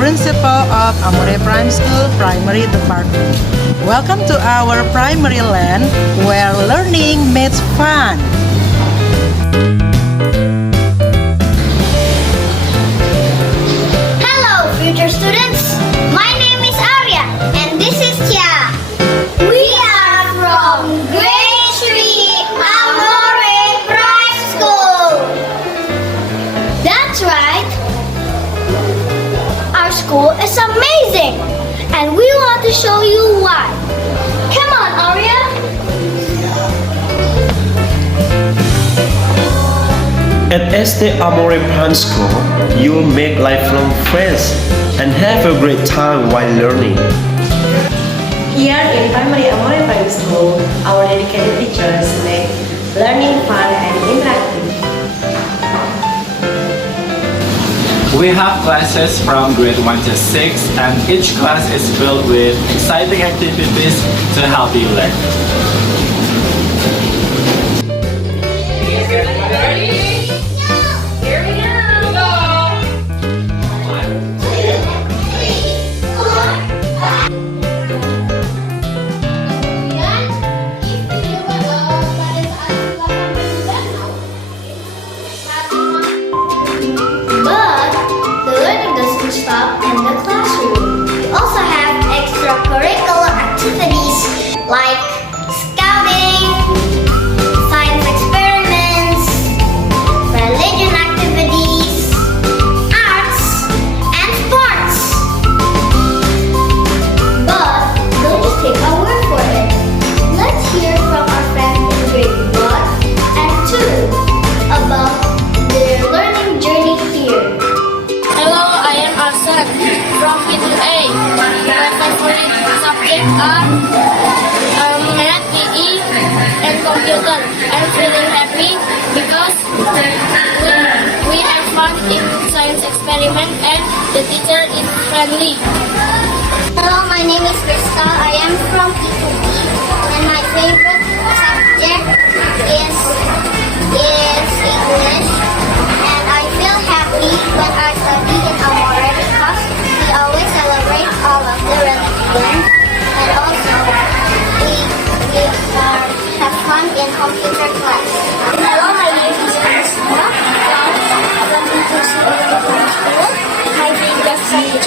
Principal of Amore Prime School Primary Department. Welcome to our primary land where learning meets fun. Hello, future students. My name is Arya, and this is Tia. We are from Grade 3 Amore Prime School. That's right. Our school is amazing, and we want to show you why. Come on, Arya. At SD Amore Prime School, you will make lifelong friends and have a great time while learning. Here in Primary Amore Prime School, our dedicated teachers make learning fun and interactive. We have classes from grade 1 to 6, and each class is filled with exciting activities to help you learn. But the learning doesn't stop in the classroom. We also have extracurricular activities like scouting, science experiments, religion activities, arts, and sports. But don't just take our word for it. Let's hear from our friends in grade 1 and 2 about their learning journey here. Hello, I am Arsan from P2A. My favorite subjects are Math, PE, and computer. I'm feeling happy because we have fun in science experiment and the teacher is friendly. Hello, my name is Krista. I am from P2B, and my favorite subject is English. And I feel happy when I study in Amore because we always celebrate all of the religions, and also we have fun in computer class. Hello, my name is Krista from P2C School. My favorite subject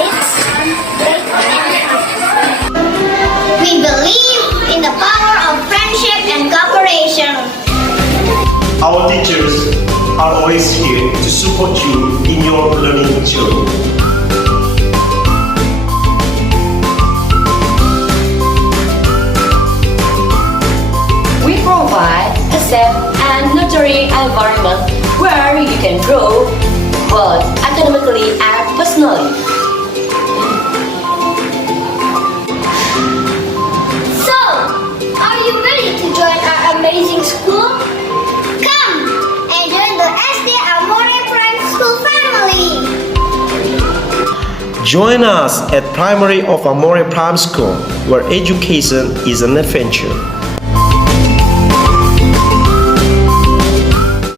is when we believe in the power of friendship and cooperation. Our teachers are always here to support you in your learning journey. We provide a safe and nurturing environment where you can grow both academically and personally. So, are you ready to join our amazing school? Come and join the SD Amore Prime School family. Join us at Primary of Amore Prime School, where education is an adventure.